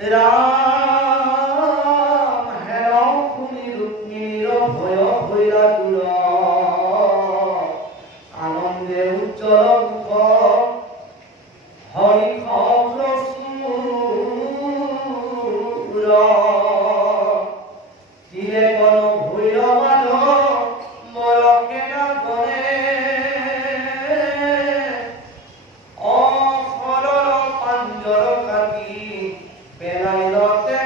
রাম হের শুনি রুক্মিণীর ভয় হইলা দূর আনন্দে উজ্জ্বল মুখ হরি খব্র সুর দিলে কোন ভৈর মাধ মরকে না গণে অসরল পাঞ্জর কাটি পেলাইলতে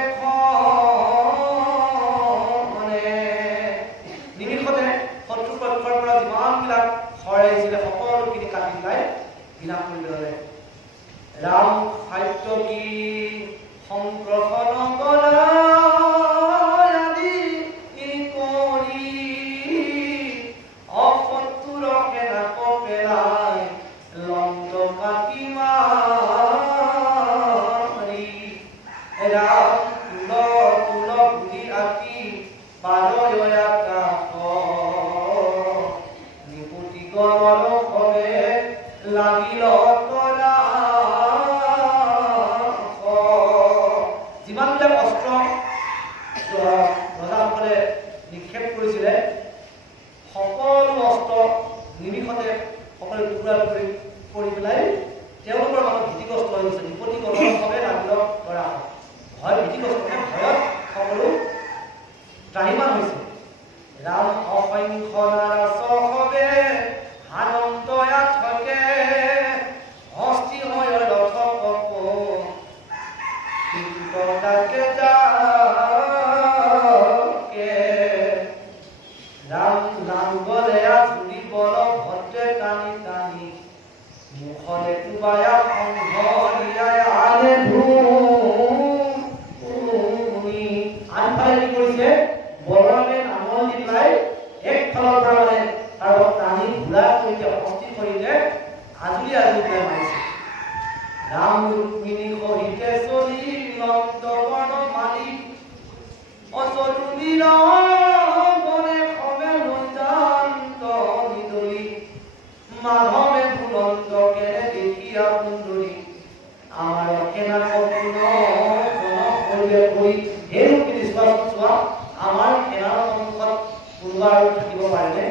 খনে নিমিষতে শত্ৰু পক্ষৰ পৰা যিমানবিলাক চৰাই আহিছিলে সকলোখিনি কাটি পেলাই বিনাশ কৰি পেলালে। ৰাম সাত্যকী সংক্ৰমণ কৰা যিমানবিলাক অস্ত্ৰ ৰজাসকলে নিক্ষেপ কৰিছিলে সকলো অস্ত্ৰ নিমিষতে সকলো টুকুৰা কৰি পেলাই তেওঁলোকৰ মাজত ভীতিগ্ৰস্ত হৈ গৈছে। নিপতিকৰণৰ বাবে লাগিল কৰা ভয় ভীতিগ্ৰস্ত ভয়ত সকলো ত্ৰাহিমাণ হৈছে। ৰাম অসংখ্য নাৰাচ হবে আনন্দয়া থাকে হস্তি হয় ৰথ কপ ডাকে যাকে ৰাম নাম বলে আচুৰি বল ভদ্ৰে টানি টানি মুখলে টুবায়া সংঘৰিয়াই আনে ভূমি আনফালে কি কৰিছে বলৰামে নাঙল দি পেলাই একফালৰ পৰা মানে তাৰ টানি ঘূৰা কৰিছে হস্তি কৰিলে আজুৰি পেলাই মাৰিছে। ৰাম ৰুক্মিণী সহিতে চলি লংকন মালি অচতুবীৰ গণে খবে নৈতান্ত নিদলি মাধৱে বুলন্ত কেনে দেখিয়া সুন্দৰী আমাৰ অকেনা কপুন জনকৰিয়ে কৰি হে ৰুক্মিণী চোৱা আমাৰ সেনাৰ সন্মুখত কোনোবা আৰু থাকিব পাৰেনে?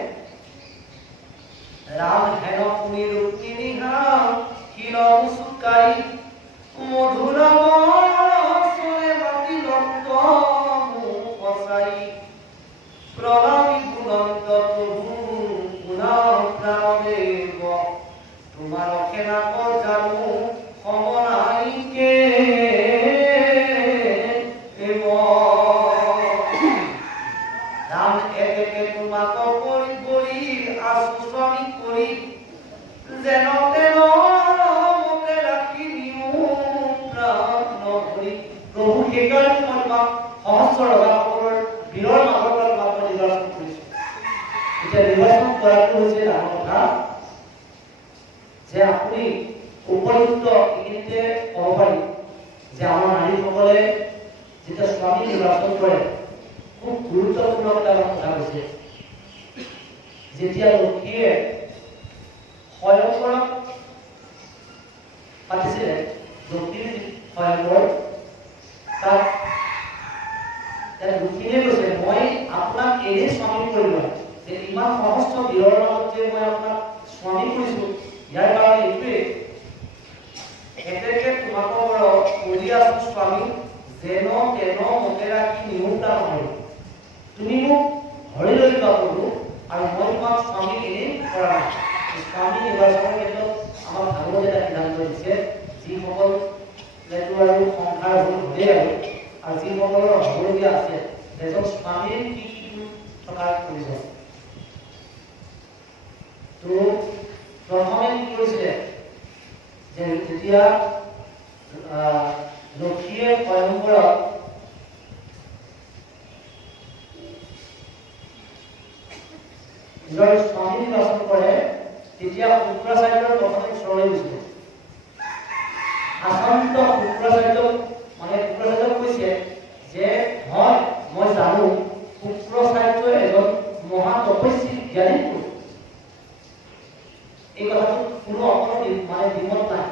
ৰাম হেন শুনি ৰুক্মিণী শিল মুচুকাই মধুৰ বচনে মাতি লক্ত মুখ সচাই প্ৰণামী বুলন্ত প্ৰভু পুনঃ প্ৰাণদেৱ তোমাৰ অখেনাক জানো সমনাইকে ৰাম একে তোমাক কৰি কৰি আছো শ্ৰমিক কৰি যেন তেন মতে ৰাখি দিওঁ প্ৰাণ নভৰি। প্ৰভু সেইকাৰণে মই তোমাক সহস্ৰ ৰজাসকলৰ বীৰৰ মাজৰ পৰা তোমাক মই নিৰ্বাচন কৰিছো। এতিয়া নিৰ্বাচন কৰাটো হৈছে ডাঙৰ কথা যে আপুনি উপযুক্ত এইখিনিতে ক'ব পাৰি যে আমাৰ নাৰীসকলে যেতিয়া স্বামী নিৰ্বাচন কৰে খুব গুৰুত্বপূৰ্ণ এটা কথা কৈছে। যেতিয়া লক্ষীয়ে স্বয়ংবৰক পাতিছিলে লক্ষীৰ স্বয়ংবৰ তাত লক্ষীয়ে কৈছে মই আপোনাক এনেই স্বামী কৰিলো যে ইমান সহস্ৰ বীৰৰ মাজত যে মই আপোনাক স্বামী কৰিছো ইয়াৰ কাৰণে এইটোৱে এতেকে তোমাকৰ কৰি আছো স্বামী যেন তেন মতে ৰাখি নিউতা নহয় তুমি মোক ধৰি লৈ যোৱা প্ৰভু আৰু মই তোমাক স্বামী এনেই কৰা নাই। স্বামী নিৰ্বাচনৰ ক্ষেত্ৰত আমাৰ ভাগৱত এটা সিদ্ধান্ত দিছে যিসকল আৰু সংসাৰ হ'লেই আৰু যিসকলৰ হ'বলগীয়া আছে এজন স্বামীৰ কি কি থকাৰ প্ৰয়োজন। তো প্ৰথমে কি কৰিছিলে যে যেতিয়া লক্ষীয়ে স্বয়ংবৰত নিজৰ স্বামী নিৰ্বাচন কৰে তেতিয়া শুক্ৰাচাৰ্যৰ প্ৰথমে ওচৰলৈ গৈছিলে। আচন্ত শুক্ৰাচাৰ্যক মানে শুক্ৰাচাৰ্যক কৈছে যে হয় মই জানো শুক্ৰাচাৰ্য এজন মহা তপস্বী জ্ঞানী পুৰুষ। এই কথাটো কোনো অকণো মানে দ্বিমত নাই।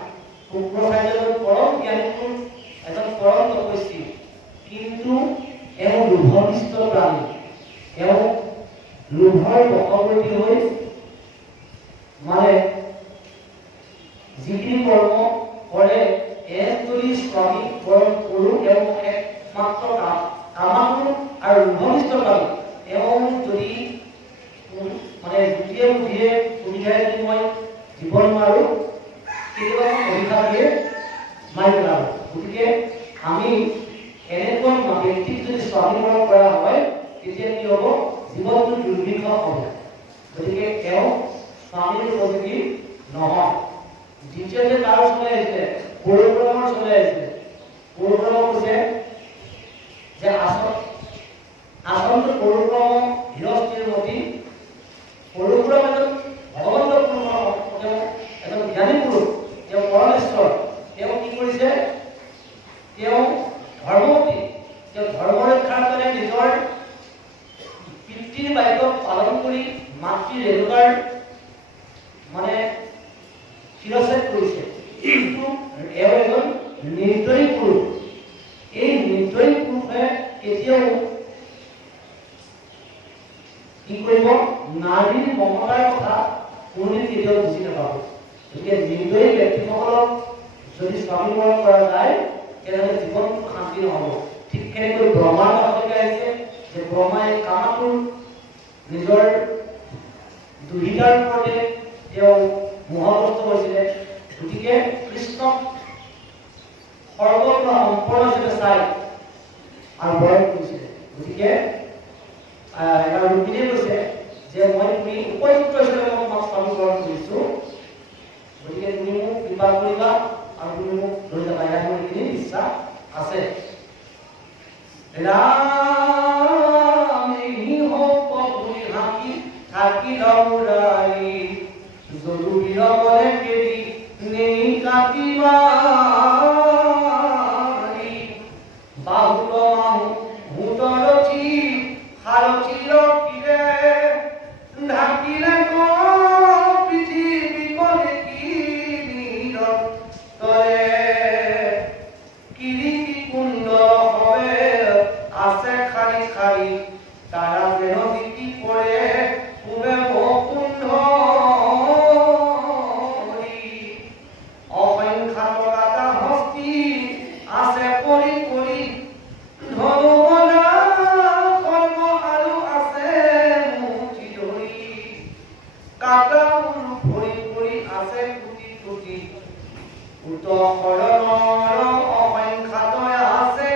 শুক্ৰাচাৰ্য এজন পৰম জ্ঞানী পুৰুষ, এজন পৰম তপস্বী লোভনিষ্ঠ প্ৰাণী। এওঁ লোভৰ বশৱৰ্তী হৈ মানে যিখিনি কৰ্ম কৰে যদি স্বামী বৰণ পুৰুষ এওঁ একমাত্ৰ কামাতুৰ আৰু লোভনিষ্ঠ প্ৰাণী। এওঁ যদি মানে বুদ্ধিয়ে বুদ্ধিয়ে সুবিধাই যদি মই জীৱন মাৰো কেতিয়াবা অভিশাপ দিয়ে মাৰি পেলাব। গতিকে আমি এনেকুৱা ব্যক্তিক যদি স্বামী বৰণ কৰা হয় তেতিয়া কি হ'ব? জীৱনটো দুৰ্বিষহ হ'ব। গতিকে এওঁ স্বামীৰ উপযোগী নহয়। দ্বিতীয়তে তাৰ চলাই আহিছে পৰশুৰামৰ চলাই আহিছে। পৰশুৰামক কৈছে যে আচলতে পৰশুৰাম গৃহস্থীৰ মতি। পৰশুৰাম এজন ভগৱন্ত পুৰুষ, তেওঁ এজন জ্ঞানী পুৰুষ, তেওঁ পৰমেশ্বৰ। তেওঁ কি কৰিছে? তেওঁ ধৰ্মৱতী। তেওঁ ধৰ্ম ৰক্ষাৰ কাৰণে নিজৰ পিতৃৰ বাক্য পালন কৰি মাতৃ ৰেণুকাৰ মানে শিৰচ্ছেদ কৰিছে। কিন্তু এওঁ এজন নিৰ্দয়ী পুৰুষ। এই নিৰ্দয়ী পুৰুষে কেতিয়াও কি কৰিব? নাৰীৰ মমতাৰ কথা কোনোদিন কেতিয়াও বুজি নাপাব। গতিকে নিৰ্দয়ী ব্যক্তিসকলক যদি স্বামী বৰণ কৰা যায় তেনেহ'লে জীৱনটো শান্তি নহ'ব। ঠিক তেনেকৈ ব্ৰহ্মাৰ কথা আহিছে যে ব্ৰহ্মাই কামাতুৰ নিজৰ দুহিতাৰ ওপৰতে তেওঁ মোহগ্ৰস্ত হৈছিলে। গতিকে কৃষ্ণক সৰ্বত্ৰ সম্পূৰ্ণ হিচাপে চাই আৰু বৰণ কৰিছিলে। গতিকে ৰুক্মিণীয়ে কৈছে যে মই তুমি উপযুক্ত হিচাপে মই তোমাক স্বামী বৰণ কৰিছো। গতিকে তুমি মোক কৃপা কৰিবা আৰু তুমি মোক লৈ যাবা। ইয়াত মোৰ এইখিনি বিশ্বাস আছে। থাকি লৌৰাই জৰুৰী বলে কেৰি নেই কাটিবা বাহুল মাহু ভূতৰথী সাৰথী ৰখিলে ঢাকিলে পৃথিৱী দেখি নীৰত তৰে কিৰিটি কুণ্ড হবে আছে খালি খালি তাৰা যেন জিকি পৰে পূবে বকুণ্ড অসংখ্য টকা হস্তি আছে পৰি পৰি ধনুবনা কৰ্ম আৰু আছে মুঠি ধৰি কাটা ভৰি ভৰি আছে কোটি কোটি উত শৰণৰ অসংখ্য আছে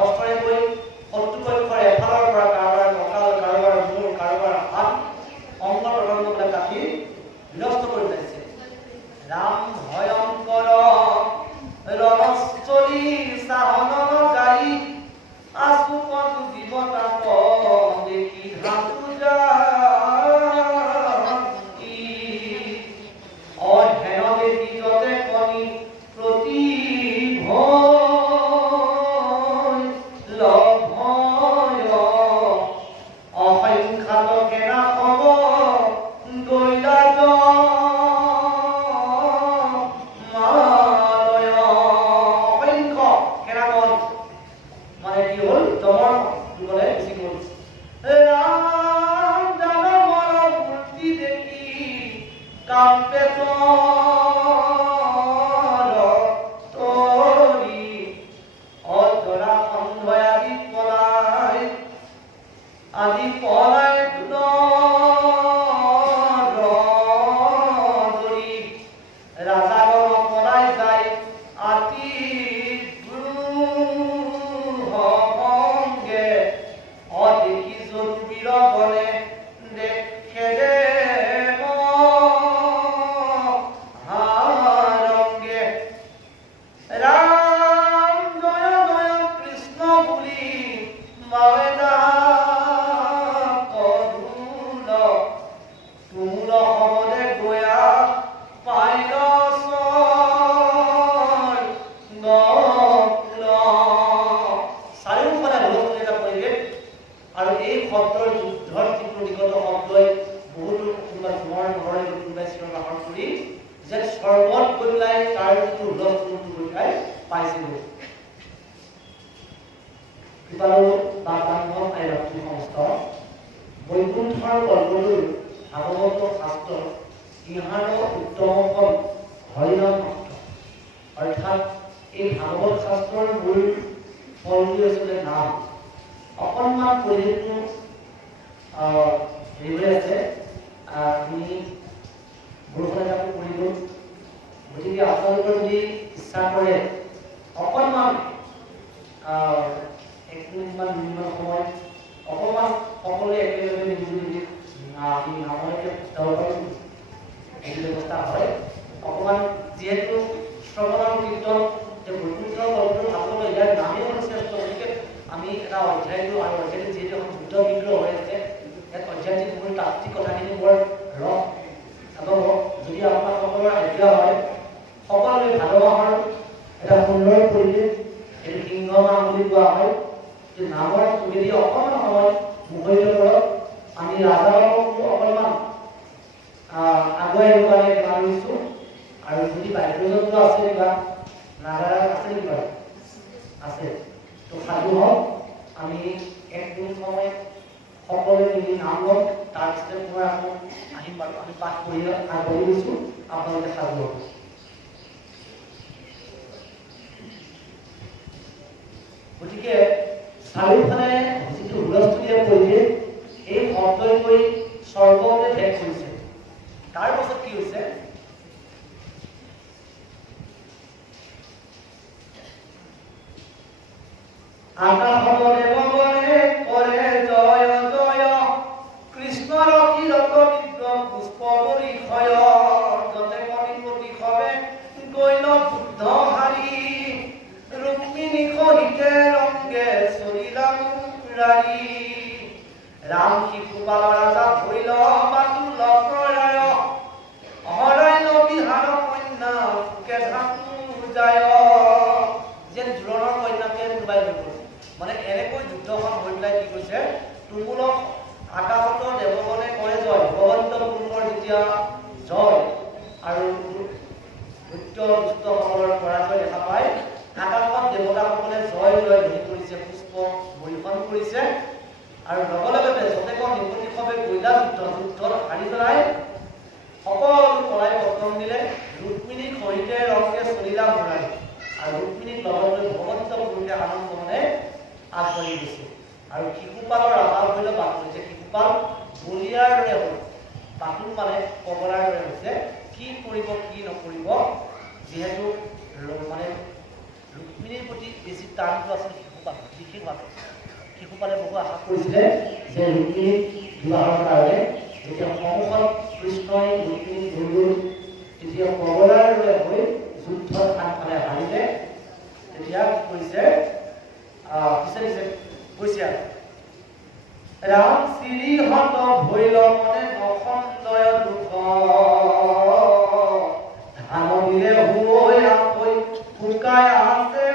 অস্ত্ৰৰে গৈ শত্ৰুপক্ষৰ এফালৰ পৰা কাৰোবাৰ কঁকাল, কাৰোবাৰ মূৰ, কাৰোবাৰ হাত, অংগ প্ৰত্যংগবিলাক কাটি বিনষ্ট কৰি পেলাইছে। ৰাম ভয়ংকৰ ৰণস্থলী চাহন গাড়ী আছু পথ জীৱতাপ দেখি ধাতু অধ্যয়ন দেখি যতে কণী প্ৰতি আদি পলাই ধৰি ৰাজাগণ পলাই যায় আতি ভংগে অদেখি যত বীৰগণে দেখে যে স্বৰ্গত গৈ পেলাই তাৰ যিটো হুলস্থুলটো গৈ পেলাই পাইছিলোঁ। কৃপালু বা বান্ধৱ আই ৰাত্ৰি সমস্ত বৈকুণ্ঠৰ কল্পটোৰ ভাগৱত শাস্ত্ৰ ইহাৰ উত্তম ফল হৰিনাম মাত্ৰ। অৰ্থাৎ এই ভাগৱত শাস্ত্ৰৰ মূল ফলটো আচলতে নাম। অকণমান পৰিৱেশটো হেৰি হৈ আছে, আমি বৰষুণ এজাকো পৰি গ'ল, গতিকে আপোনালোকৰ যদি ইচ্ছা কৰে অকণমান 1 মিনিটমান 2 মিনিটমান সময় অকণমান সকলোৱে একেলগে মিলি আমি নামলৈকে যাব পাৰোঁ, এই ব্যৱস্থা হয়। অকণমান যিহেতু শ্ৰৱণৰ কীৰ্তন বৈকুণ্ঠ কল্পটোৰ ভাগৱত ইয়াৰ নামেই হ'ল শ্ৰেষ্ঠ, গতিকে আমি এটা অধ্যায়টো আৰু অধ্যায়টো যিহেতু এখন যুদ্ধ বিগ্ৰহ হৈ আছে, ইয়াত অধ্যায়টিৰ মূল তাত্ত্বিক কথাখিনি বৰ ৰস চাব। যদি আপোনাৰ সকলোৰে আইডিয়া হয়, সকলোৱে ভাদ মাহৰ এটা সুন্দৰ পৰিৱেশ, এইটো সিংহ মাহ বুলি কোৱা হয়, যে নামৰ যোগেদি অকণমান সময় মুকলিত কৰক। আমি ৰাজাবাবুকো অকণমান আগুৱাই আহিব কাৰণে বিচাৰিছোঁ। আৰু যদি বাদ্যযন্ত্ৰ আছে কিবা নাগাৰা আছে নেকি বাৰু? আছে তো সাজু হওক, আমি 1 মিনিট সময় সকলোৱে মিলি নাম লম, তাৰপিছতে মই আকৌ আহিম বাৰু। আমি পাঠ কৰি আগবাঢ়ি গৈছোঁ, আপোনালোকে সাজু হওক। গতিকে চাৰিওফালে যিটো হুলস্থুলীয়া পৰিৱেশ, এই শব্দই গৈ স্বৰ্গতে ভেদ কৰিছে। তাৰ পাছত কি হৈছে, আকাশত দেৱগণে কৰে জয় জয়, কৃষ্ণ ৰক্ষিৰত বিগ্ৰহ পুষ্প পৰিক্ষয়, যতে কণিপতি খবে গৈল বুদ্ধ হাৰি, ৰুক্মিণী সহিতে ৰংগে চলিলা মুৰাৰী, ৰাম শিশুপাল ৰাজা ভৈল বাতুল প্ৰয়ায়, হৰাইল বিহাৰ কন্যা সুকে ধাতু যায়। যেন জোৰণৰ কন্যাকে কোনোবাই হৈ গ'ল, মানে এনেকৈ যুদ্ধখন হৈ পেলাই কি কৈছে, তুমুলক আকাশত দেৱগণে কৰে জয়, ভগৱন্ত পুৰুষৰ যেতিয়া জয় আৰু দৈত্য দুষ্টসকলৰ পৰাজয় দেখা পায়, আকাশত দেৱতাসকলে জয় জয় ধ্বনি কৰিছে, পুষ্প বৰ্ষণ কৰিছে, আৰু লগে লগতে যতেক নিপতিষৱে গৈলা যুদ্ধত হাৰি পেলাই সকলো কৰাই পতন দিলে, ৰুক্মিণীক সহিতে ৰংগে চলিলা মুৰাৰী, আৰু ৰুক্মিণীক লগত লৈ ভগৱন্ত পুৰুষে আনন্দ মনে আগবাঢ়ি গৈছে। আৰু শিশুপালৰ ৰাজা হৈলে বাতুল, যে শিশুপাল বলিয়াৰ দৰে হ'ল, বাতুল মানে পগলাৰ দৰে হৈছে, কি কৰিব কি নকৰিব, যিহেতু মানে ৰুক্মিণীৰ প্ৰতি বেছি টানটো আছিল শিশুপাল, বিশেষভাৱে শিশুপালে বহু আশা কৰিছিলে যে ৰুক্মিণীক বিবাহৰ কাৰণে। যেতিয়া সন্মুখত কৃষ্ণই ৰুক্মিণীক ধৰিল, তেতিয়া পগলাৰ দৰে হৈ যুদ্ধত আনফালে হাৰিলে, তেতিয়া কি কৰিছে, কৈছে ৰাম শ্ৰীহত ভৈল মনে নখন্দয় দুখ, ধান দিলে হৈ আকৌ শুকাই আছে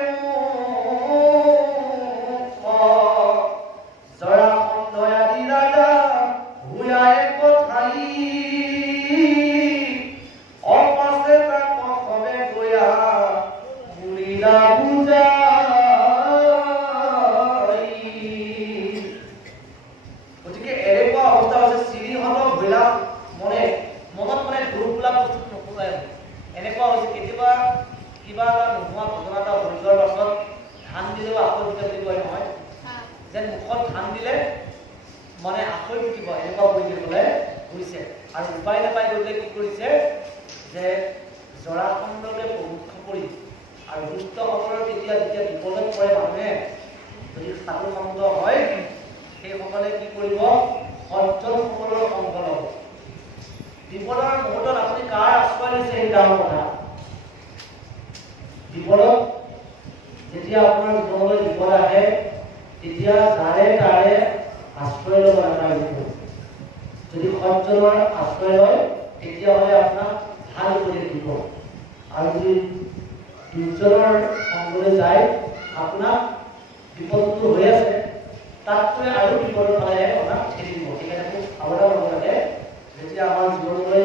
জৰাখণ্ডয় আদি ৰাজা ভূয়াই কথাই, অপাছে তাক খবে গয়া বুলিলা বুজা। গতিকে এনেকুৱা অৱস্থা হৈছে, শ্ৰীহত ভৈলা মনত মানে দুখ বোলা বস্তুটো নকৰাই, এনেকুৱা হৈছে কেতিয়াবা কিবা এটা নোহোৱা ঘটনা এটা হৈ যোৱাৰ পাছত ধান দিলেও আকৌ ফুটে বুলি কয় নহয়, যেন মুখত ধান দিলে মানে আকৌ ফুটিব, এনেকুৱা কৰি দিবলৈ হৈছে। আৰু উপায় নাপাই গ'লে কি কৰিছে, যে জৰাখণ্ডকে প্ৰমুখ্য কৰি আৰু দুষ্টসকলৰ যেতিয়া বিপদত পৰে মানুহে, যদি সাধু সন্ত হয়, সেইসকলে কি কৰিব, সজ্জনসকলৰ সংগ ল'ব। বিপদৰ মুহূৰ্তত আপুনি কাৰ আশ্ৰয় লৈছে সেই ডাঙৰ কথা। বিপদত যেতিয়া আপোনাৰ জীৱনলৈ বিপদ আহে, তেতিয়া যাৰে তাৰে আশ্ৰয় ল'ব নালাগিব। যদি সজ্জনৰ আশ্ৰয় লয়, তেতিয়াহ'লে আপোনাক ভাল উপদেশ দিব, আৰু যদি দুৰ্জনৰ সংগলৈ যায়, আপোনাক বিপদটো হৈ আছে তাতকৈ আৰু বিপদৰ ফালেহে আপোনাক ঠেলি দিব। সেইকাৰণে খুব সাৱধান হ'ব লাগে, যেতিয়া আমাৰ জীৱনলৈ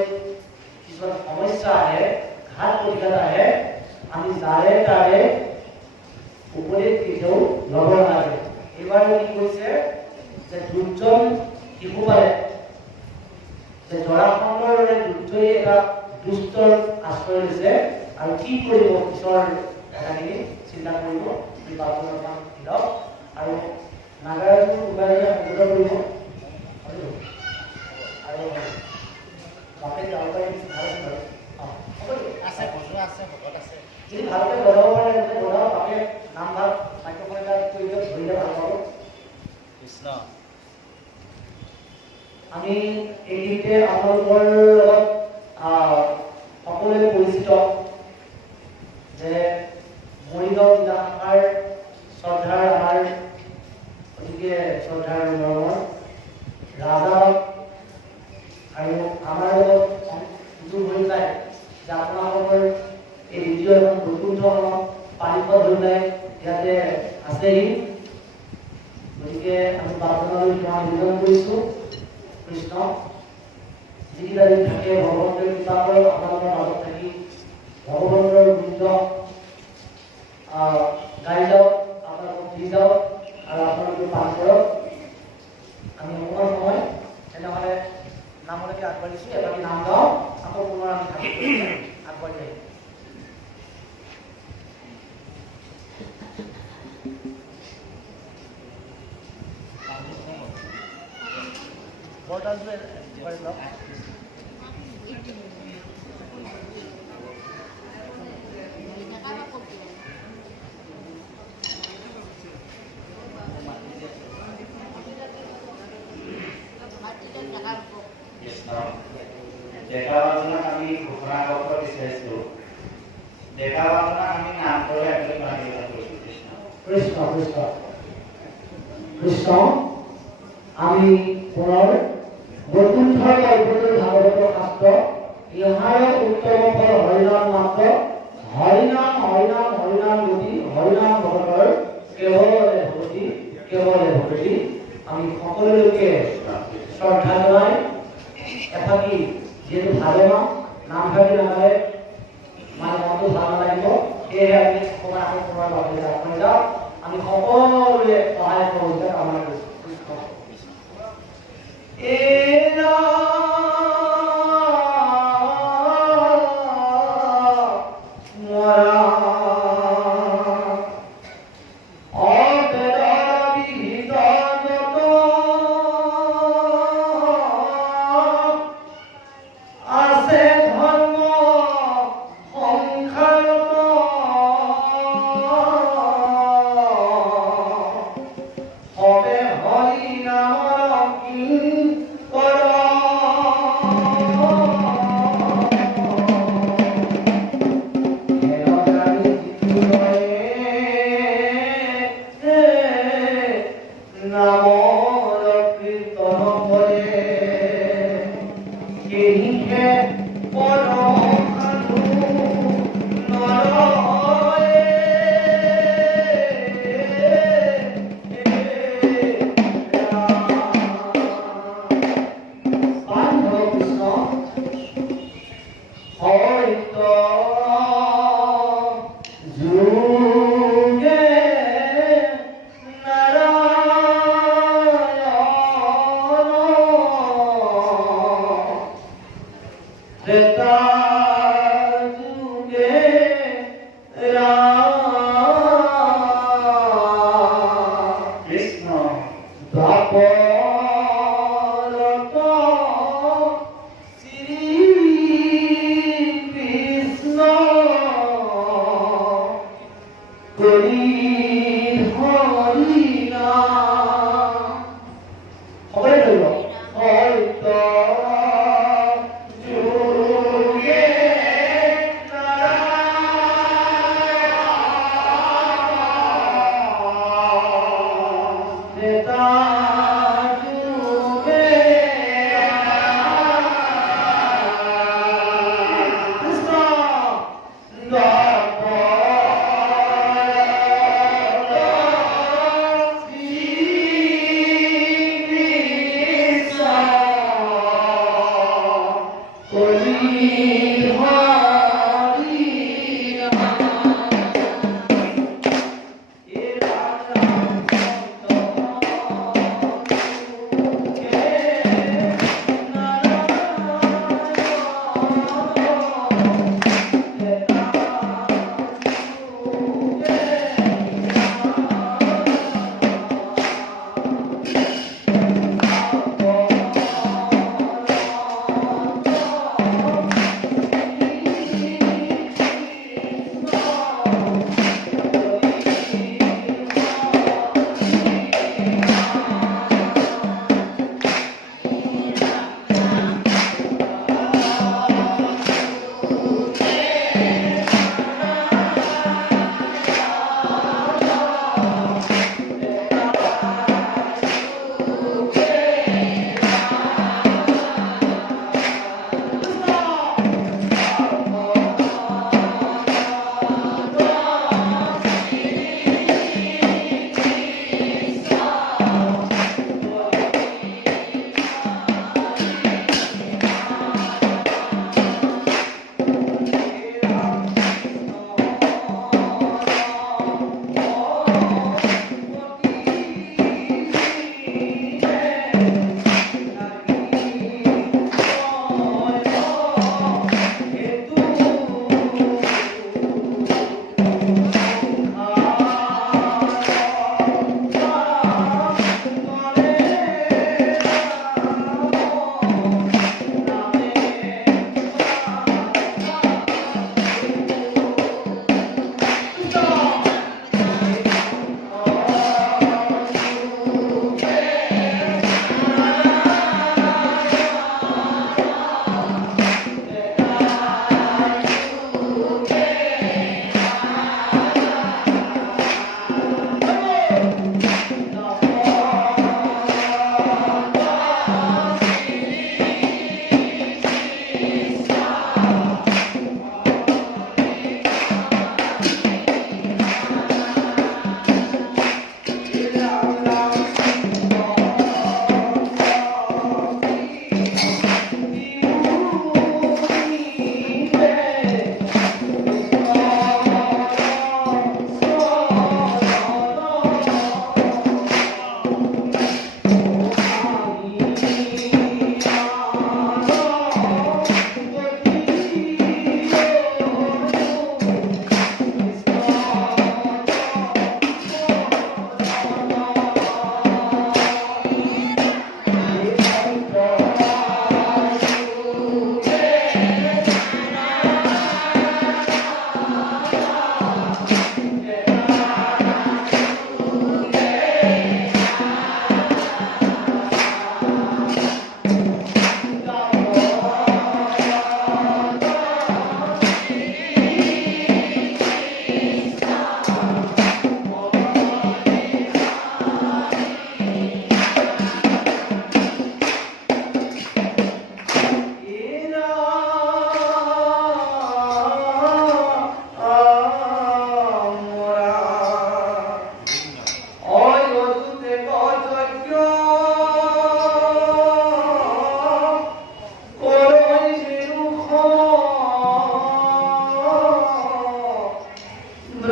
কিছুমান সমস্যা আহে, ঘাট প্ৰতিঘাত আহে, আমি যাৰে তাৰে উপদেশ কেতিয়াও ল'ব নালাগে। এইবাৰ কি কৈছে যে দুজন শিশুপালে যে জৰাসন্ধৰ দৰে দুৰ্যোগে এটা দুষ্টৰ আশ্ৰয় লৈছে আৰু কি কৰিব পিছৰ কথাখিনি চিন্তা কৰিব। বাবুজনক দিলক আৰু নাগাৰাজুৰ উপায় সংযোগ কৰিব আৰু বাপে যাব পাৰি ভাল আছে বজোৱা আছে ভকত আছে যদি ভালকৈ বজাব পাৰে তেন্তে বজাব। বাপে নাম ভাগ মাইক্ৰফোন এটা কৰি দিয়ক, ধৰিলে ভাল পাব। কৃষ্ণ আমি এইখিনিতে আপোনালোকৰ লগত সকলোৱে পৰিচিত যে মৰিগাঁও জিলা শাখাৰ শ্ৰদ্ধাৰ আমাৰ গতিকে শ্ৰদ্ধাৰ মৰমৰ ৰাজা আৰু আমাৰ লগত সুযোগ হৈ যায় যে আপোনালোকৰ এই দ্বিতীয় এখন বৈকুণ্ঠ পাৰিষদ হৈ যায় ইয়াতে আছেহি। গতিকে আমি প্ৰাৰ্থনালৈ সেৱা নিবেদন কৰিছোঁ। কৃষ্ণ যিকেইটা দিন থাকে ভগৱন্তৰ কৃপা কৰক, আপোনালোকৰ মাজত থাকি ভগৱন্তৰ বৃন্দ গাই যাওক, আপোনালোকক দি যাওক আৰু আপোনালোকে পাঠ কৰক। আমি অকণমান সময় তেনেহ'লে নামলৈকে আগবাঢ়িছোঁ। এবাৰ নাম গাওঁ, আকৌ পুনৰ আমি থাকি আগবাঢ়ি আহিম। বৰদাসজী কৰি লওক। ডেকা বাজনাক আমি ঘোষণা কৰিব বিচাৰিছোঁ। ডেকা বাজনাক আমি নাম কৰি আগলৈ মাতিব কৰিছোঁ। কৃষ্ণ কৃষ্ণ কৃষ্ণ আমি পুনৰ বৈকুণ্ঠৰ কল্পতৰু ভাগৱত শাস্ত্ৰ ইহাৰ উত্তম ফল হৰিনাম মাত্ৰ, হৰিনাম হৰিনাম হৰিনাম গতি, হৰিনাম ভগতৰ কেৱলে ভগতি কেৱলে ভগতি। আমি সকলোকে শ্ৰদ্ধা জনাই এফাকি যিহেতু ভালেমাহ নামভাগি নাগালে মানে মনটো ভাল নালাগিব, সেয়েহে আমি অকণমান আকৌ পুনৰ বাবলৈ আগবাঢ়ি যাওঁ। আমি সকলোৱে সহায় সহযোগিতা কামনা কৰিছোঁ।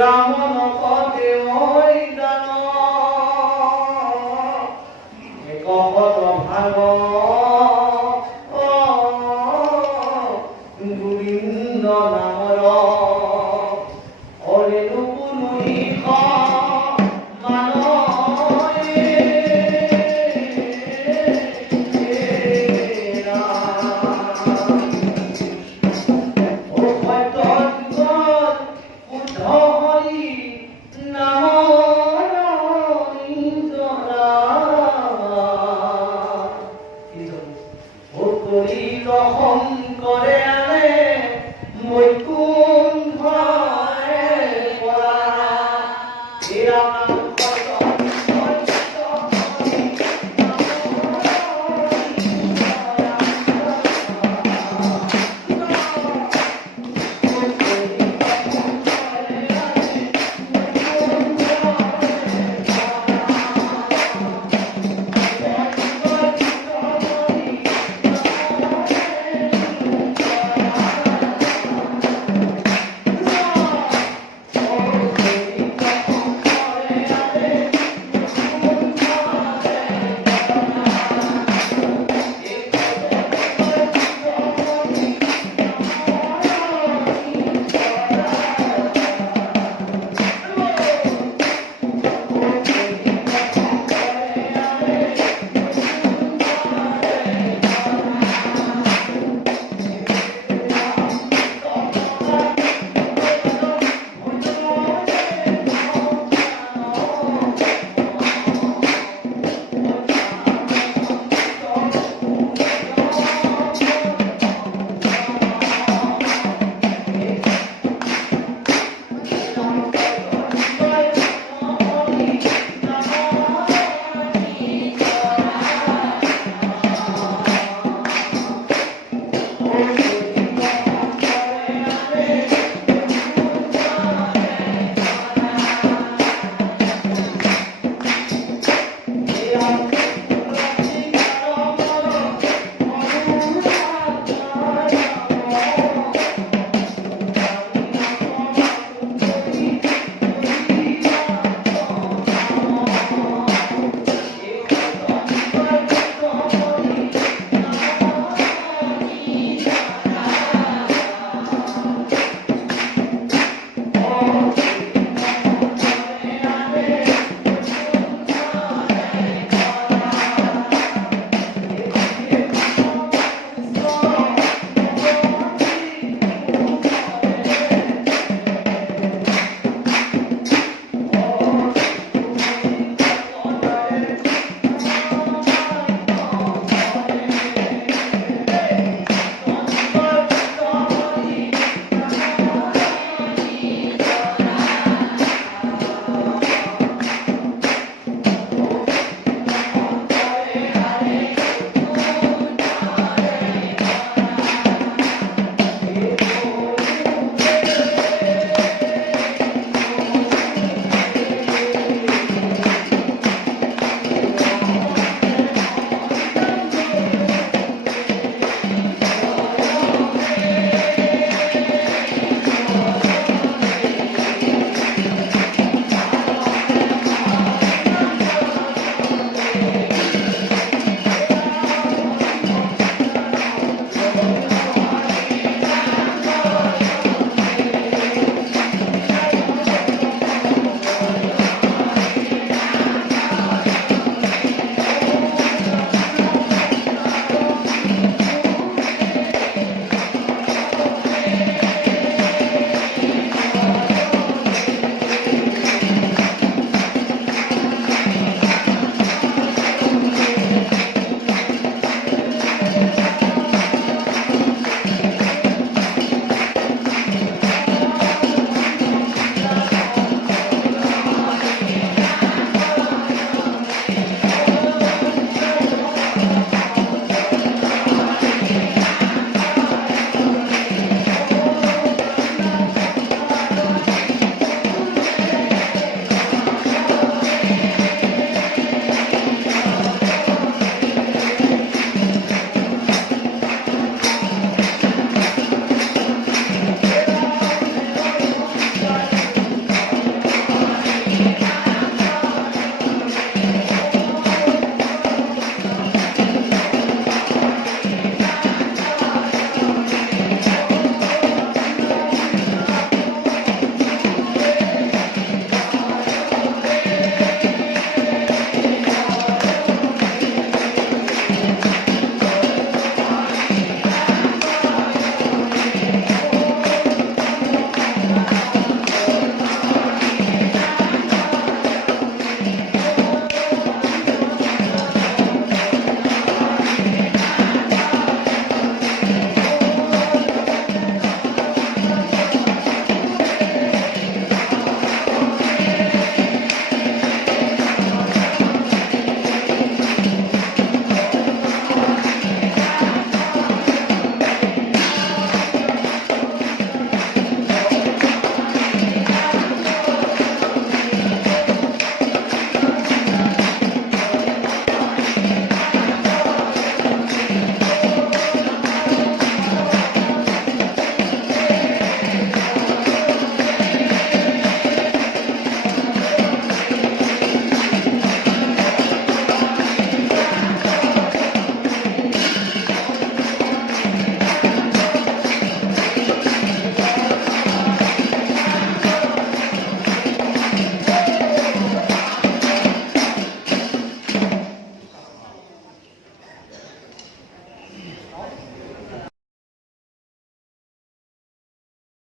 ৰামন পদে মই দান একশত ভাগ গোবিন্দ নামৰ অৰেণু পুনৰিষ শংকৰে আনে বৈকুণ্ঠ Oh